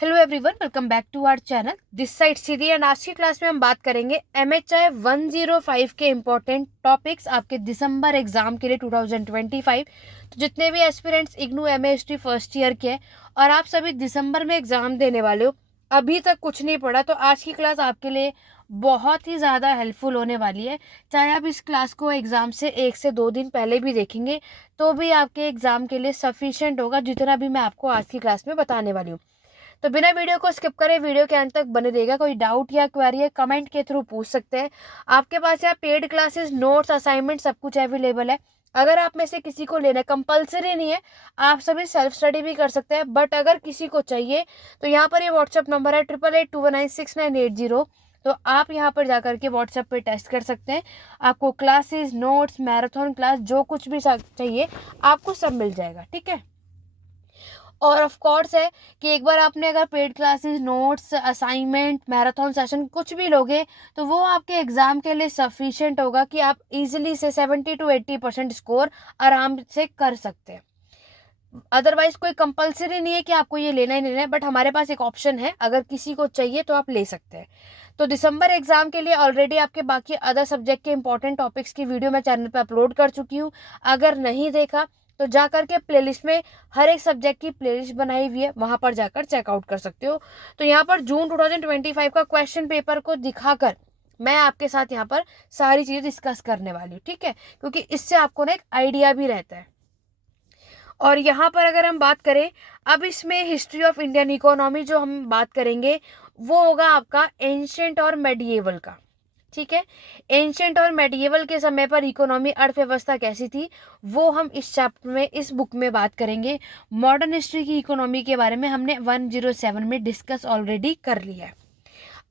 Hello everyone, welcome back to our channel. This side Sidhi and आज की class में हम बात करेंगे MHI 105 के इम्पोर्टेंट टॉपिक्स आपके दिसंबर एग्जाम के लिए 2025। तो जितने भी aspirants IGNOU MA history first year के हैं और आप सभी दिसंबर में एग्जाम देने वाले हो, अभी तक कुछ नहीं पढ़ा, तो आज की क्लास आपके लिए बहुत ही ज़्यादा हेल्पफुल होने वाली है। चाहे आप इस क्लास को एग्ज़ाम से 1 से 2 दिन पहले भी देखेंगे तो भी आपके एग्ज़ाम के लिए सफिशिएंट होगा, जितना भी मैं आपको आज की क्लास में बताने वाली हूँ। तो बिना वीडियो को स्किप करे वीडियो के अंत तक बने रहेगा। कोई डाउट या क्वेरी है कमेंट के थ्रू पूछ सकते हैं। आपके पास यहाँ पेड क्लासेस, नोट्स, असाइनमेंट सब कुछ अवेलेबल है। अगर आप में से किसी को लेना है, कंपलसरी नहीं है, आप सभी सेल्फ स्टडी भी कर सकते हैं, बट अगर किसी को चाहिए तो यहाँ पर ये व्हाट्सअप नंबर है 8882196980। तो आप यहाँ पर जाकर के व्हाट्सएप पे टेस्ट कर सकते हैं। आपको क्लासेस, नोट्स, मैराथन क्लास, जो कुछ भी चाहिए आपको सब मिल जाएगा, ठीक है। और ऑफ कोर्स है कि एक बार आपने अगर paid classes, notes, assignment, marathon session कुछ भी लोगे तो वो आपके एग्जाम के लिए सफिशिएंट होगा कि आप इजीली से 70 to 80% स्कोर आराम से कर सकते हैं। अदरवाइज कोई कंपलसरी नहीं है कि आपको ये लेना ही लेना है, बट हमारे पास एक ऑप्शन है, अगर किसी को चाहिए तो आप ले सकते हैं। तो दिसंबर एग्जाम के लिए ऑलरेडी आपके बाकी अदर सब्जेक्ट के इंपॉर्टेंट टॉपिक्स की वीडियो मैं चैनल पे अपलोड कर चुकी हूँ। अगर नहीं देखा तो जा करके प्लेलिस्ट में हर एक सब्जेक्ट की प्लेलिस्ट बनाई हुई है, वहां पर जाकर चेकआउट कर सकते हो। तो यहाँ पर जून 2025 का क्वेश्चन पेपर को दिखाकर मैं आपके साथ यहाँ पर सारी चीजें डिस्कस करने वाली हूँ, ठीक है, क्योंकि इससे आपको ना एक आइडिया भी रहता है। और यहाँ पर अगर हम बात करें, अब इसमें हिस्ट्री ऑफ इंडियन इकोनॉमी जो हम बात करेंगे वो होगा आपका एंशिएंट और मेडिएवल का, ठीक है। एंशिएंट और मेडिएवल के समय पर इकोनॉमी, अर्थव्यवस्था कैसी थी, वो हम इस चैप्टर में, इस बुक में बात करेंगे। मॉडर्न हिस्ट्री की इकोनॉमी के बारे में हमने 107 में डिस्कस ऑलरेडी कर लिया है।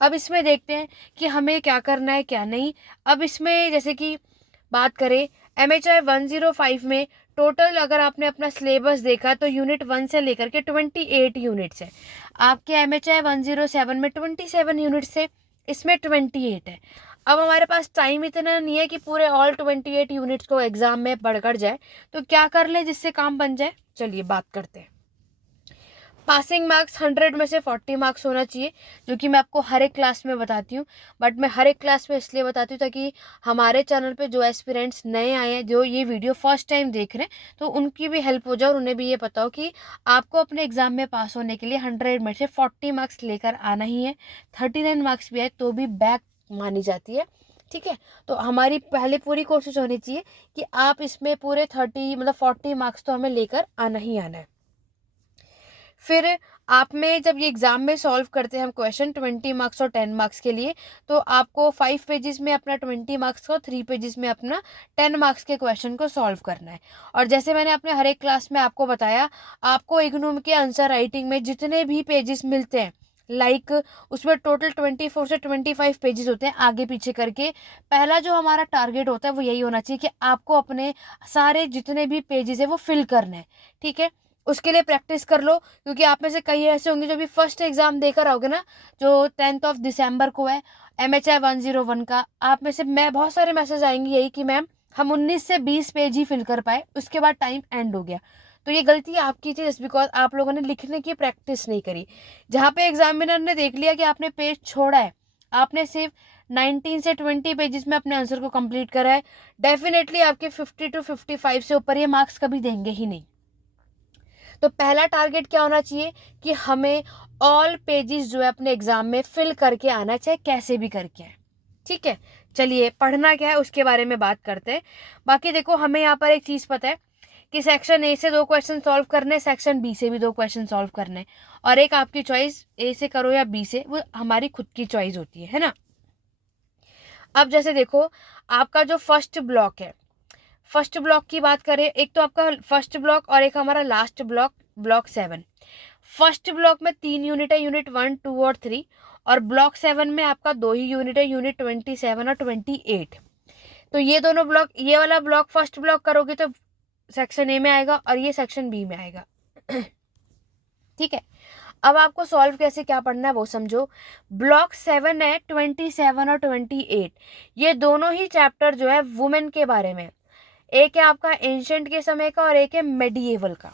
अब इसमें देखते हैं कि हमें क्या करना है क्या नहीं। अब इसमें जैसे कि बात करें MHI 105 में टोटल अगर आपने अपना सिलेबस देखा तो यूनिट 1 से लेकर के 28 यूनिट्स है। आपके MHI 107 में 27 यूनिट्स है, इसमें 28 है। अब हमारे पास टाइम इतना नहीं है कि पूरे ऑल 28 यूनिट्स को एग्जाम में पढ़कर जाए, तो क्या कर ले जिससे काम बन जाए, चलिए बात करते हैं। पासिंग मार्क्स 100 में से 40 मार्क्स होना चाहिए, जो कि मैं आपको हर एक क्लास में बताती हूँ। बट मैं हर एक क्लास में इसलिए बताती हूँ ताकि हमारे चैनल पे जो एस्पिरेंट्स नए आए हैं, जो ये वीडियो फर्स्ट टाइम देख रहे हैं, तो उनकी भी हेल्प हो जाए और उन्हें भी ये पता हो कि आपको अपने एग्जाम में पास होने के लिए 100 में से 40 मार्क्स लेकर आना ही है। 39 मार्क्स भी आए तो भी बैक मानी जाती है, ठीक है। तो हमारी पहले पूरी कोशिश होनी चाहिए कि आप इसमें पूरे 40 मार्क्स तो हमें लेकर आना ही आना है। फिर आप में जब ये एग्जाम में सॉल्व करते हैं हम क्वेश्चन 20 मार्क्स और 10 मार्क्स के लिए, तो आपको 5 पेजेस में अपना 20 मार्क्स का, 3 पेजेस में अपना 10 मार्क्स के क्वेश्चन को सॉल्व करना है। और जैसे मैंने अपने हर एक क्लास में आपको बताया, आपको इग्नू के आंसर राइटिंग में जितने भी पेजेस मिलते हैं, उसमें टोटल 24 से 25 पेजेस होते हैं आगे पीछे करके। पहला जो हमारा टारगेट होता है वो यही होना चाहिए कि आपको अपने सारे जितने भी पेजेस है वो फिल करने हैं, ठीक है। उसके लिए प्रैक्टिस कर लो, क्योंकि आप में से कई ऐसे होंगे जो भी फर्स्ट एग्जाम देकर आओगे ना, जो 10 दिसंबर को है MHI 101 का, आप में से मैं बहुत सारे मैसेज आएंगे यही कि मैम हम 19 से 20 पेज ही फिल कर पाए, उसके बाद टाइम एंड हो गया। तो ये गलती आपकी थी, जस्ट बिकॉज आप लोगों ने लिखने की प्रैक्टिस नहीं करी। जहाँ पे एग्जामिनर ने देख लिया कि आपने पेज छोड़ा है, आपने सिर्फ 19 से 20 पेजेस में अपने आंसर को कंप्लीट करा है, डेफिनेटली आपके 50 to 55 से ऊपर ये मार्क्स कभी देंगे ही नहीं। तो पहला टारगेट क्या होना चाहिए कि हमें ऑल पेजेस जो है अपने एग्जाम में फिल करके आना चाहिए, कैसे भी करके आए, ठीक है। चलिए पढ़ना क्या है उसके बारे में बात करते हैं। बाकी देखो, हमें यहाँ पर एक चीज पता है कि सेक्शन A से 2 क्वेश्चन सॉल्व करने, सेक्शन B से भी 2 क्वेश्चन सॉल्व करने, और एक आपकी चॉइस A से करो या B से, वो हमारी खुद की चॉइस होती है ना। अब जैसे देखो, आपका जो फर्स्ट ब्लॉक है, फर्स्ट ब्लॉक की बात करें, एक तो आपका फर्स्ट ब्लॉक और एक हमारा last block, block 7। First block में 3 यूनिट है, यूनिट 1, 2 और 3, और ब्लॉक 7 में आपका 2 ही यूनिट है, यूनिट 27 और 28। तो ये दोनों ब्लॉक, ये वाला ब्लॉक फर्स्ट ब्लॉक करोगे तो सेक्शन A में आएगा और ये सेक्शन B में आएगा, ठीक है। अब आपको सॉल्व कैसे क्या पढ़ना है वो समझो। ब्लॉक 7 है, 27 और 28, ये दोनों ही चैप्टर जो है वुमेन के बारे में। एक है आपका एंशंट के समय का और एक है मेडिएवल का,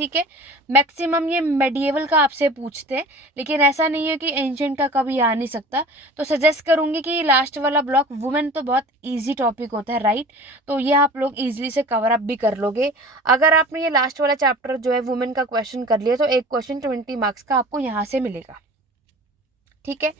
ठीक है। मैक्सिमम ये मेडिएवल का आपसे पूछते हैं, लेकिन ऐसा नहीं है कि एंशिएंट का कभी आ नहीं सकता। तो सजेस्ट करूंगी कि लास्ट वाला ब्लॉक वुमेन तो बहुत इजी टॉपिक होता है, राइट, तो ये आप लोग इजीली से कवर अप भी कर लोगे। अगर आपने ये लास्ट वाला चैप्टर जो है वुमेन का क्वेश्चन कर लिया तो एक क्वेश्चन 20 मार्क्स का आपको यहाँ से मिलेगा, ठीक है।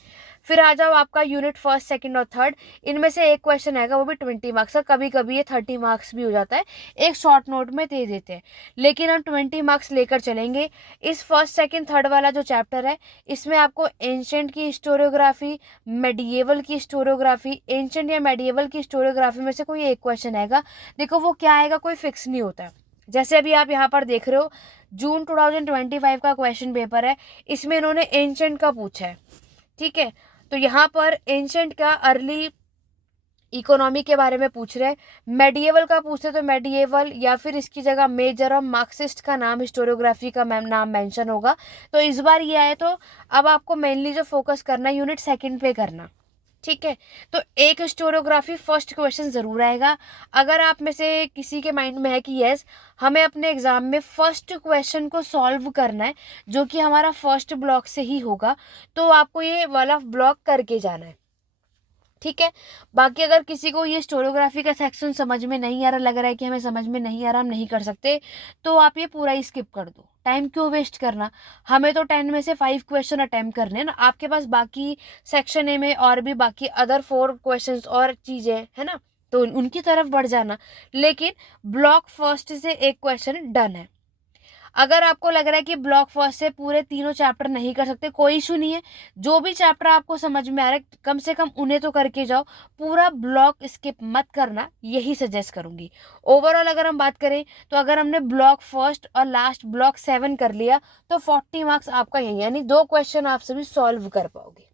फिर आ जाओ आपका यूनिट फर्स्ट, सेकंड और थर्ड, इनमें से एक क्वेश्चन आएगा, वो भी 20 मार्क्स का, कभी कभी ये 30 मार्क्स भी हो जाता है, एक शॉर्ट नोट में दे देते हैं, लेकिन हम 20 मार्क्स लेकर चलेंगे। इस फर्स्ट सेकंड थर्ड वाला जो चैप्टर है, इसमें आपको एंशिएंट की हिस्टोरियोग्राफी, मेडिएवल की हिस्टोरियोग्राफी, एंशिएंट या मेडिएवल की हिस्टोरियोग्राफी में से कोई एक क्वेश्चन आएगा। देखो वो क्या आएगा कोई फिक्स नहीं होता है। जैसे अभी आप यहाँ पर देख रहे हो जून 2025 का क्वेश्चन पेपर है, इसमें इन्होंने एंशिएंट का पूछा है, ठीक है। तो यहाँ पर एंशिएंट का अर्ली इकोनॉमी के बारे में पूछ रहे हैं, मेडिएवल का पूछते तो मेडिएवल या फिर इसकी जगह मेजर और मार्क्सिस्ट का नाम हिस्टोरियोग्राफी का नाम मेंशन होगा। तो इस बार ये आए तो अब आपको मेनली जो फोकस करना है यूनिट सेकंड पे करना, ठीक है। तो एक हिस्टोरियोग्राफी फर्स्ट क्वेश्चन जरूर आएगा। अगर आप में से किसी के माइंड में है कि यस हमें अपने एग्जाम में फर्स्ट क्वेश्चन को सॉल्व करना है जो कि हमारा फर्स्ट ब्लॉक से ही होगा, तो आपको ये वाला ब्लॉक करके जाना है, ठीक है। बाकी अगर किसी को ये हिस्टोरियोग्राफी का सेक्शन समझ में नहीं आ रहा, लग रहा है कि हमें समझ में नहीं आ रहा, हम नहीं कर सकते, तो आप ये पूरा ही स्किप कर दो, टाइम क्यों वेस्ट करना। हमें तो 10 में से 5 क्वेश्चन अटेम्प्ट करने हैं ना, आपके पास बाकी सेक्शन ए में और भी बाकी अदर 4 क्वेश्चंस और चीजें है ना, तो उनकी तरफ बढ़ जाना, लेकिन ब्लॉक फर्स्ट से एक क्वेश्चन डन है। अगर आपको लग रहा है कि ब्लॉक फर्स्ट से पूरे तीनों चैप्टर नहीं कर सकते, कोई इशू नहीं है, जो भी चैप्टर आपको समझ में आ रहा है कम से कम उन्हें तो करके जाओ, पूरा ब्लॉक स्किप मत करना, यही सजेस्ट करूंगी। ओवरऑल अगर हम बात करें तो अगर हमने ब्लॉक फर्स्ट और लास्ट ब्लॉक 7 कर लिया तो 40 मार्क्स आपका यही, यानी 2 क्वेश्चन आप सभी सॉल्व कर पाओगे।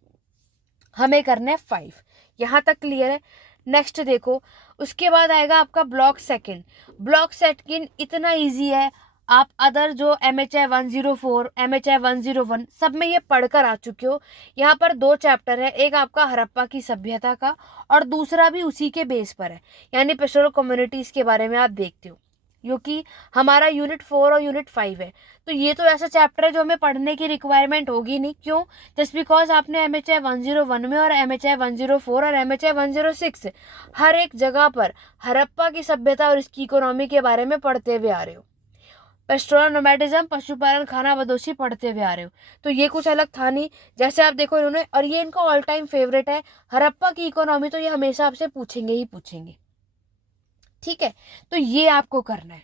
हमें करना है 5, यहाँ तक क्लियर है। नेक्स्ट देखो, उसके बाद आएगा आपका ब्लॉक सेकंड। ब्लॉक सेकंड इतना इजी है, आप अदर जो MHI 104, MHI 101 सब में ये पढ़कर आ चुके हो। यहाँ पर 2 चैप्टर है, एक आपका हड़प्पा की सभ्यता का और दूसरा भी उसी के बेस पर है, यानी पेशोरो कम्युनिटीज के बारे में आप देखते हो, क्योंकि हमारा यूनिट 4 और यूनिट 5 है। तो ये तो ऐसा चैप्टर है जो हमें पढ़ने की रिक्वायरमेंट होगी नहीं, क्यों, जस्ट बिकॉज आपने MHI 101 में और MHI 104 और MHI 106 हर एक जगह पर हड़प्पा की सभ्यता और इसकी इकोनॉमी के बारे में पढ़ते हुए आ रहे हो, पेस्टोरल नोमैडिज्म पशुपालन खाना बदोशी पढ़ते हुए आ रहे हो, तो ये कुछ अलग था नहीं। जैसे आप देखो इन्होंने, और ये इनका ऑल टाइम फेवरेट है हड़प्पा की इकोनॉमी, तो ये हमेशा आपसे पूछेंगे ही पूछेंगे, ठीक है। तो ये आपको करना है,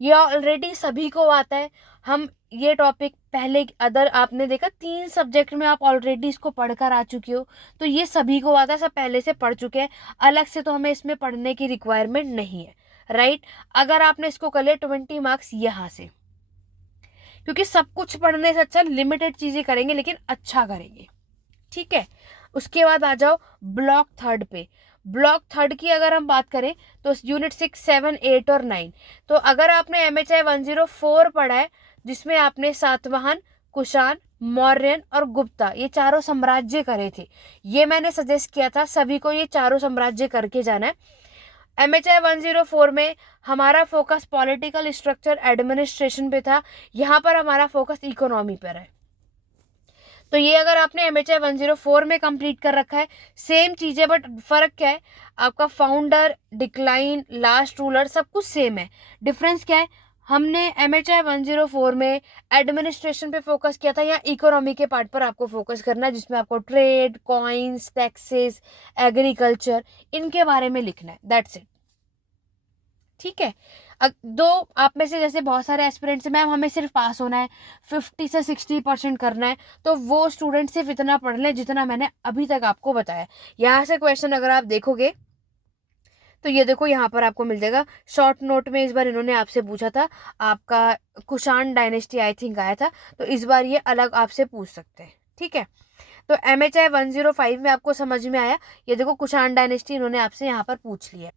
ये ऑलरेडी सभी को आता है। हम ये टॉपिक पहले अदर आपने देखा 3 सब्जेक्ट में आप ऑलरेडी इसको पढ़कर आ चुके हो, तो ये सभी को आता है, सब पहले से पढ़ चुके हैं, अलग से तो हमें इसमें पढ़ने की रिक्वायरमेंट नहीं है, राइट। अगर आपने इसको कर लिया 20 मार्क्स यहाँ से, क्योंकि सब कुछ पढ़ने से अच्छा लिमिटेड चीजें करेंगे लेकिन अच्छा करेंगे, ठीक है। उसके बाद आ जाओ ब्लॉक थर्ड पे। ब्लॉक थर्ड की अगर हम बात करें तो यूनिट 6, 7, 8 और 9, तो अगर आपने MHI 104 पढ़ा है जिसमें आपने सातवाहन, कुषाण, मौर्यन और गुप्ता ये चारों साम्राज्य करे थे, ये मैंने सजेस्ट किया था सभी को ये चारों साम्राज्य करके जाना है। MHI 104 में हमारा फोकस पॉलिटिकल स्ट्रक्चर एडमिनिस्ट्रेशन पे था, यहाँ पर हमारा फोकस इकोनॉमी पर है। तो ये अगर आपने MHI 104 में कंप्लीट कर रखा है सेम चीज है, बट फर्क क्या है, आपका फाउंडर, डिक्लाइन, लास्ट रूलर सब कुछ सेम है। डिफरेंस क्या है, हमने MHI 104 में एडमिनिस्ट्रेशन पे फोकस किया था, या इकोनॉमी के पार्ट पर आपको फोकस करना है जिसमें आपको ट्रेड, कॉइन्स, टैक्सेस, एग्रीकल्चर इनके बारे में लिखना है, दैट्स इट, ठीक है। दो आप में से जैसे बहुत सारे एस्पिरेंट्स हैं मैम हमें सिर्फ पास होना है, 50 से 60% करना है, तो वो स्टूडेंट सिर्फ इतना पढ़ लें जितना मैंने अभी तक आपको बताया। यहाँ से क्वेश्चन अगर आप देखोगे तो ये देखो यहाँ पर आपको मिल जाएगा शॉर्ट नोट में, इस बार इन्होंने आपसे पूछा था, आपका कुषाण डायनेस्टी आई थिंक आया था, तो इस बार ये अलग आपसे पूछ सकते हैं, ठीक है। तो MHI 105 में आपको समझ में आया, ये देखो कुषाण डायनेस्टी इन्होंने आपसे यहाँ पर पूछ लिया।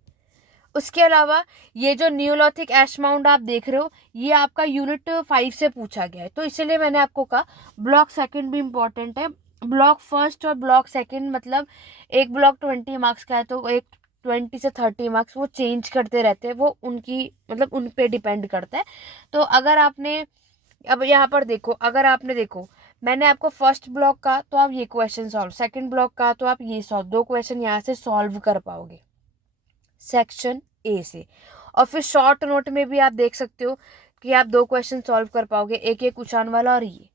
उसके अलावा ये जो न्यूलोथिक ऐश माउंट आप देख रहे हो ये आपका यूनिट 5 से पूछा गया है, तो इसलिए मैंने आपको कहा ब्लॉक सेकंड भी इम्पोर्टेंट है। ब्लॉक फर्स्ट और ब्लॉक सेकंड मतलब एक ब्लॉक 20 मार्क्स का है तो एक 20 से 30 मार्क्स वो चेंज करते रहते हैं, वो उनकी मतलब उन पे डिपेंड करता है। तो अगर आपने अब यहाँ पर देखो, अगर आपने देखो मैंने आपको फर्स्ट ब्लॉक का तो आप ये क्वेश्चन सॉल्व, सेकंड ब्लॉक का तो आप ये सॉल्व, 2 क्वेश्चन यहाँ से सॉल्व कर पाओगे सेक्शन ए से। और फिर शॉर्ट नोट में भी आप देख सकते हो कि आप 2 क्वेश्चन सॉल्व कर पाओगे, एक ये कुशान वाला और ये।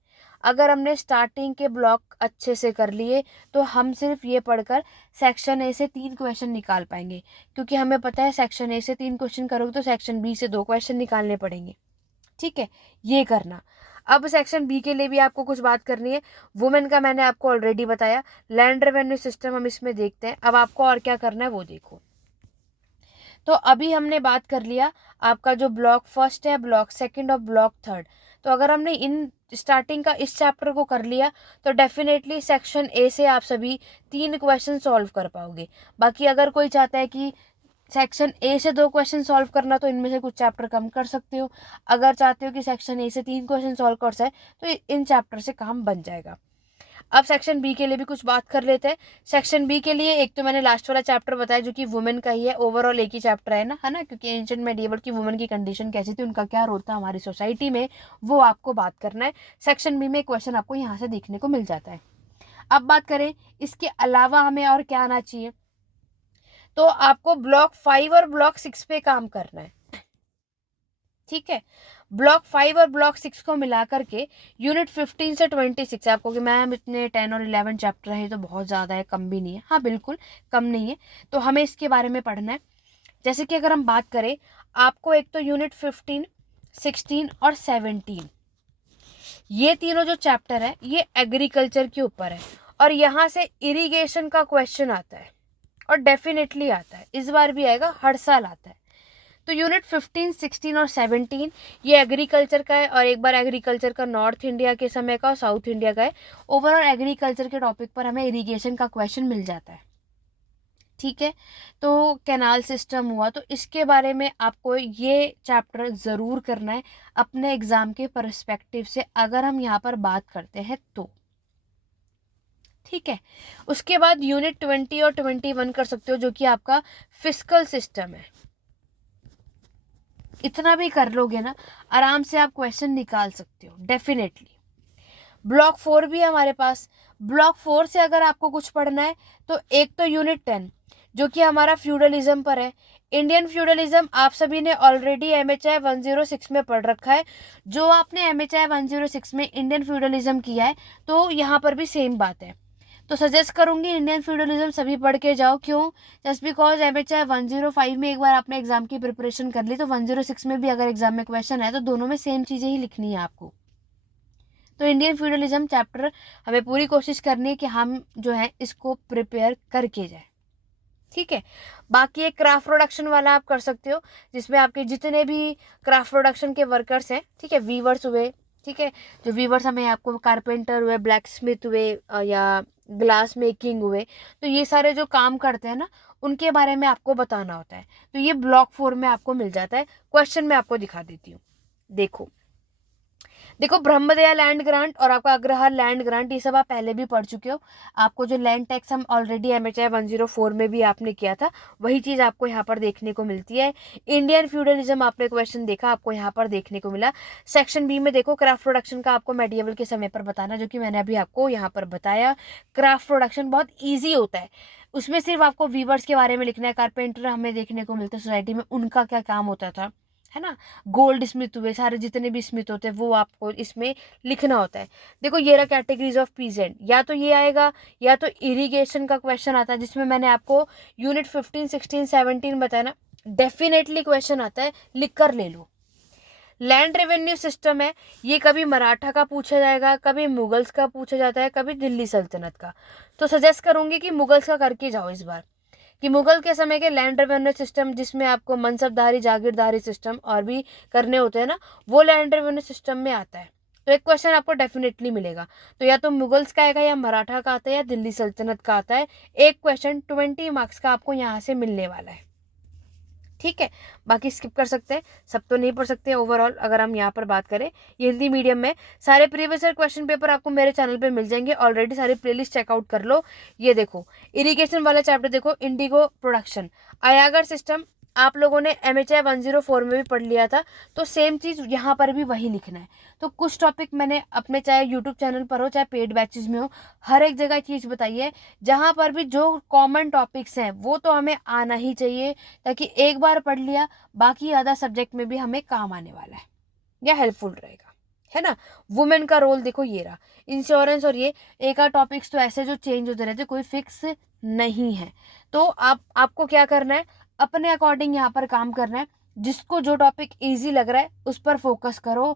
अगर हमने स्टार्टिंग के ब्लॉक अच्छे से कर लिए तो हम सिर्फ ये पढ़कर सेक्शन ए से 3 क्वेश्चन निकाल पाएंगे, क्योंकि हमें पता है सेक्शन ए से 3 क्वेश्चन करोगे तो सेक्शन बी से 2 क्वेश्चन निकालने पड़ेंगे। ठीक है, ये करना। अब सेक्शन बी के लिए भी आपको कुछ बात करनी है। वुमेन का मैंने आपको ऑलरेडी बताया, लैंड रेवेन्यू सिस्टम हम इसमें देखते हैं। अब आपको और क्या करना है वो देखो। तो अभी हमने बात कर लिया आपका जो ब्लॉक फर्स्ट है, ब्लॉक सेकंड और ब्लॉक थर्ड। तो अगर हमने इन स्टार्टिंग का इस चैप्टर को कर लिया तो डेफिनेटली सेक्शन ए से आप सभी 3 क्वेश्चन सॉल्व कर पाओगे। बाकी अगर कोई चाहता है कि सेक्शन ए से 2 क्वेश्चन सॉल्व करना तो इनमें से कुछ चैप्टर कम कर सकते हो। अगर चाहते हो कि सेक्शन ए से 3 क्वेश्चन सॉल्व कर जाए तो इन चैप्टर से काम बन जाएगा। अब सेक्शन बी के लिए भी कुछ बात कर लेते हैं। सेक्शन बी के लिए एक तो मैंने लास्ट वाला चैप्टर बताया जो कि वुमेन का ही है, ओवरऑल एक ही चैप्टर है ना, क्योंकि एंशिएंट मेडिएवल की वुमेन की कंडीशन कैसी थी, उनका क्या रोल था हमारी सोसाइटी में, वो आपको बात करना है। सेक्शन बी में क्वेश्चन आपको यहाँ से देखने को मिल जाता है। अब बात करें इसके अलावा हमें और क्या आना चाहिए, तो आपको ब्लॉक 5 और ब्लॉक 6 पे काम करना है। ठीक है, ब्लॉक 5 और ब्लॉक 6 को मिला करके यूनिट 15 से 26, आपको कि मैम इतने 10 और 11 चैप्टर है तो बहुत ज़्यादा है, कम भी नहीं है। हाँ बिल्कुल कम नहीं है, तो हमें इसके बारे में पढ़ना है। जैसे कि अगर हम बात करें, आपको एक तो यूनिट 15, 16 और 17, ये तीनों जो चैप्टर है ये एग्रीकल्चर के ऊपर है, और यहाँ से इरिगेशन का क्वेश्चन आता है, और डेफिनेटली आता है, इस बार भी आएगा, हर साल आता है। तो यूनिट 15, 16 और 17 ये एग्रीकल्चर का है, और एक बार एग्रीकल्चर का नॉर्थ इंडिया के समय का और साउथ इंडिया का है। ओवरऑल एग्रीकल्चर के टॉपिक पर हमें इरिगेशन का क्वेश्चन मिल जाता है। ठीक है, तो कैनाल सिस्टम हुआ, तो इसके बारे में आपको ये चैप्टर ज़रूर करना है अपने एग्ज़ाम के परस्पेक्टिव से, अगर हम यहाँ पर बात करते हैं तो। ठीक है, उसके बाद यूनिट 20 और 21 कर सकते हो जो कि आपका फिस्कल सिस्टम है। इतना भी कर लोगे ना, आराम से आप क्वेश्चन निकाल सकते हो डेफिनेटली। ब्लॉक 4 भी है हमारे पास। ब्लॉक 4 से अगर आपको कुछ पढ़ना है तो एक तो यूनिट 10 जो कि हमारा फ्यूडलिज्म पर है। इंडियन फ्यूडलिज्म आप सभी ने ऑलरेडी MHI 106 में पढ़ रखा है। जो आपने MHI 106 में इंडियन फ्यूडलिज्म किया है तो यहाँ पर भी सेम बात है। तो सजेस्ट करूंगी इंडियन फ्यूडलिज्म सभी पढ़ के जाओ। क्यों? जस्ट बिकॉज MHI 105 में एक बार आपने एग्जाम की प्रिपरेशन कर ली तो 106 में भी अगर एग्जाम में क्वेश्चन है तो दोनों में सेम चीज़ें ही लिखनी है आपको। तो इंडियन फ्यूडलिज्म चैप्टर हमें पूरी कोशिश करनी है कि हम जो है इसको प्रिपेयर करके जाए। ठीक है, बाकी एक क्राफ्ट प्रोडक्शन वाला आप कर सकते हो जिसमें आपके जितने भी क्राफ्ट प्रोडक्शन के वर्कर्स हैं, ठीक है, वीवर्स हुए, ठीक है, जो वीवर्स हमें आपको कारपेंटर हुए, ब्लैक स्मिथ हुए या ग्लास मेकिंग हुए, तो ये सारे जो काम करते हैं ना उनके बारे में आपको बताना होता है। तो ये ब्लॉक 4 में आपको मिल जाता है। क्वेश्चन मैं आपको दिखा देती हूँ। देखो ब्रह्मदया लैंड ग्रांट और आपका अग्रहार लैंड ग्रांट ये सब आप पहले भी पढ़ चुके हो। आपको जो लैंड टैक्स हम ऑलरेडी MHI 104 में भी आपने किया था, वही चीज़ आपको यहाँ पर देखने को मिलती है। इंडियन फ्यूडलिज्म आपने क्वेश्चन देखा, आपको यहाँ पर देखने को मिला। सेक्शन बी में देखो क्राफ्ट प्रोडक्शन का आपको मेडिएवल के समय पर बताना, जो कि मैंने अभी आपको यहाँ पर बताया। क्राफ्ट प्रोडक्शन बहुत ईजी होता है, उसमें सिर्फ आपको वीवर्स के बारे में लिखना है। कारपेंटर हमें देखने को मिलते हैं सोसाइटी में, उनका क्या काम होता था, है ना। गोल्ड स्मिथ हुए, सारे जितने भी स्मिथ होते हैं वो आपको इसमें लिखना होता है। देखो ये रहा कैटेगरीज ऑफ पीजेंट, या तो ये आएगा या तो इरिगेशन का क्वेश्चन आता है जिसमें मैंने आपको यूनिट 15, 16, 17 बताया ना, डेफिनेटली क्वेश्चन आता है, लिख कर ले लो। लैंड रेवेन्यू सिस्टम है, ये कभी मराठा का पूछा जाएगा, कभी मुगल्स का पूछा जाता है, कभी दिल्ली सल्तनत का। तो सजेस्ट करूंगी कि मुगल्स का करके जाओ इस बार, कि मुगल के समय के लैंड रेवेन्यू सिस्टम जिसमें आपको मनसबदारी, जागीरदारी सिस्टम और भी करने होते हैं ना, वो लैंड रेवेन्यू सिस्टम में आता है। तो एक क्वेश्चन आपको डेफिनेटली मिलेगा, तो या तो मुगल्स का आएगा या मराठा का आता है या दिल्ली सल्तनत का आता है। एक क्वेश्चन 20 मार्क्स का आपको यहाँ से मिलने वाला है। ठीक है, बाकी स्किप कर सकते हैं, सब तो नहीं पढ़ सकते। ओवरऑल अगर हम यहाँ पर बात करें, ये हिंदी मीडियम में सारे प्रीवियस ईयर क्वेश्चन पेपर आपको मेरे चैनल पे मिल जाएंगे। ऑलरेडी सारी प्लेलिस्ट चेकआउट कर लो। ये देखो इरिगेशन वाला चैप्टर देखो, इंडिगो प्रोडक्शन, अयागर सिस्टम आप लोगों ने MHI 104 में भी पढ़ लिया था, तो सेम चीज़ यहाँ पर भी वही लिखना है। तो कुछ टॉपिक मैंने अपने चाहे यूट्यूब चैनल पर हो चाहे पेड बैचेज में हो, हर एक जगह चीज़ बताई है। जहाँ पर भी जो कॉमन टॉपिक्स हैं वो तो हमें आना ही चाहिए, ताकि एक बार पढ़ लिया बाकी आधा सब्जेक्ट में भी हमें काम आने वाला है या हेल्पफुल रहेगा, है ना। वुमेन का रोल देखो ये रहा, इंश्योरेंस और ये एक आध टॉपिक्स तो ऐसे जो चेंज होते रहते, कोई फिक्स नहीं है। तो आपको क्या करना है, अपने अकॉर्डिंग यहाँ पर काम करना है। जिसको जो टॉपिक इजी लग रहा है उस पर फोकस करो,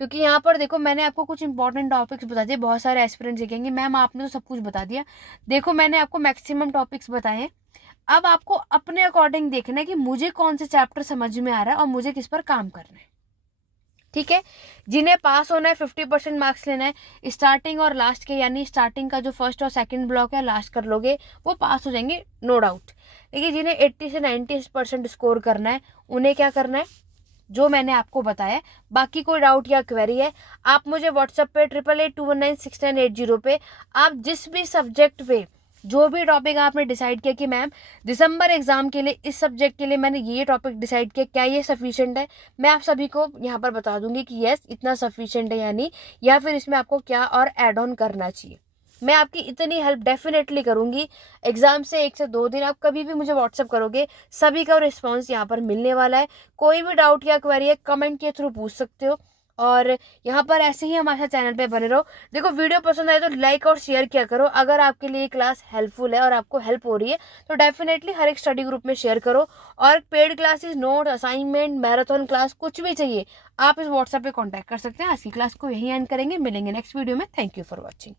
क्योंकि यहाँ पर देखो मैंने आपको कुछ इंपॉर्टेंट टॉपिक्स बता दिए। बहुत सारे एस्पिरेंट्स सीखेंगे मैम आपने तो सब कुछ बता दिया, देखो मैंने आपको मैक्सिमम टॉपिक्स बताए हैं। अब आपको अपने अकॉर्डिंग देखना है कि मुझे कौन से चैप्टर समझ में आ रहा है और मुझे किस पर काम करना है, ठीक है। जिन्हें पास होना है 50% मार्क्स लेना है स्टार्टिंग और लास्ट के, यानी स्टार्टिंग का जो फर्स्ट और सेकंड ब्लॉक है लास्ट कर लोगे वो पास हो जाएंगे नो डाउट। लेकिन जिन्हें 80 से 90% स्कोर करना है उन्हें क्या करना है, जो मैंने आपको बताया। बाकी कोई डाउट या क्वेरी है आप मुझे व्हाट्सएप पे 8881916980 पे, आप जिस भी सब्जेक्ट पे जो भी टॉपिक आपने डिसाइड किया कि मैम दिसंबर एग्जाम के लिए इस सब्जेक्ट के लिए मैंने ये टॉपिक डिसाइड किया, क्या ये सफिशिएंट है, मैं आप सभी को यहाँ पर बता दूंगी कि यस इतना सफिशिएंट है यानी, या फिर इसमें आपको क्या और ऐड ऑन करना चाहिए। मैं आपकी इतनी हेल्प डेफिनेटली करूंगी। एग्जाम से 1 से 2 दिन आप कभी भी मुझे व्हाट्सअप करोगे, सभी का रिस्पॉन्स यहाँ पर मिलने वाला है। कोई भी डाउट या क्वेरी है कमेंट के थ्रू पूछ सकते हो, और यहाँ पर ऐसे ही हमारे चैनल पे बने रहो। देखो वीडियो पसंद आए तो लाइक और शेयर किया करो। अगर आपके लिए क्लास हेल्पफुल है और आपको हेल्प हो रही है तो डेफिनेटली हर एक स्टडी ग्रुप में शेयर करो। और paid classes, note, assignment, marathon class कुछ भी चाहिए आप इस व्हाट्सएप पे कांटेक्ट कर सकते हैं। आज की क्लास को यहीं एंड करेंगे, मिलेंगे नेक्स्ट वीडियो में। Thank you for watching.